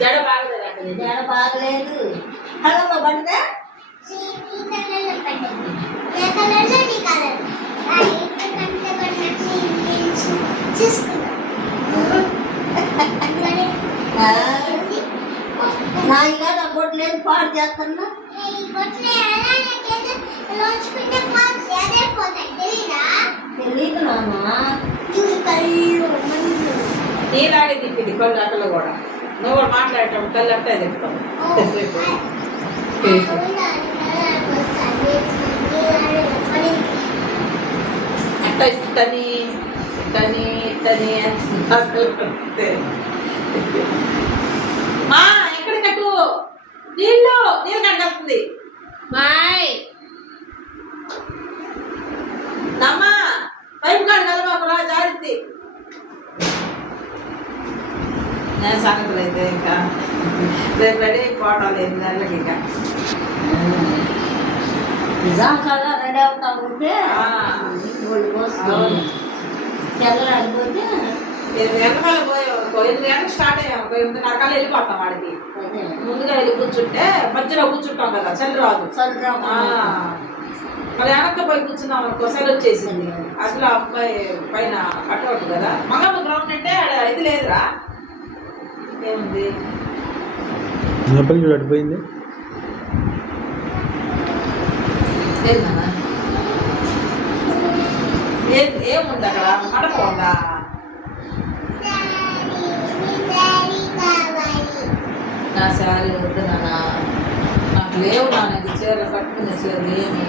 జడ బాగలేదు అక్కడ, జడ బాగలేదు. కలర్లో పడ్డదా? నాయిగా నా బొట్లేదు పాడు చేస్తున్నా. తెలియదు నాన్న. నీలాగే తిప్పింది కళ్ళు అక్కడ కూడా. నువ్వు కూడా మాట్లాడేటప్పుడు కళ్ళు అట్టే తిప్పుతావు. అట్ట ఇట్టని ఇట్టని ఇట్టని మా ఎక్కడ కట్టు నీళ్ళు కట్టేస్తుంది మాయ్ నమ్మ పైపు కాడు కదా మాకు రా జాగ్రత్త. నేను సంగతులు అయితే ఇంకా రేపు రెడీ అయిపోవటాలు 8 గంటలకి ఇంకా నిజాంకాల రెడీ అవుతా ఉంటే వాళ్ళు కోసం తెల్లడిపోతే 8 గంటల పోయాం. 8 గంటలకు స్టార్ట్ అయ్యాము. 8:30 వెళ్ళిపోతాం వాడికి. ముందుగా వెళ్ళి కూర్చుంటే మధ్యలో కూర్చుంటాం కదా, చలి రాదు. మరి వెనక్కి పోయి కూర్చున్నాం అనుకో చలి వచ్చేసింది. అసలు అబ్బాయి పైన కట్అవుట్ కదా, మంగమ్మ గ్రౌండ్ అంటే ఇది లేదురా. ఏముంది అడిపోయింది ఏముంది అక్కడ మడప ఉందా? నా శారీ వద్దు నాన్న, నాకు లేవు నాన్న. చీరలు కట్టుకునే చీరలు ఏమి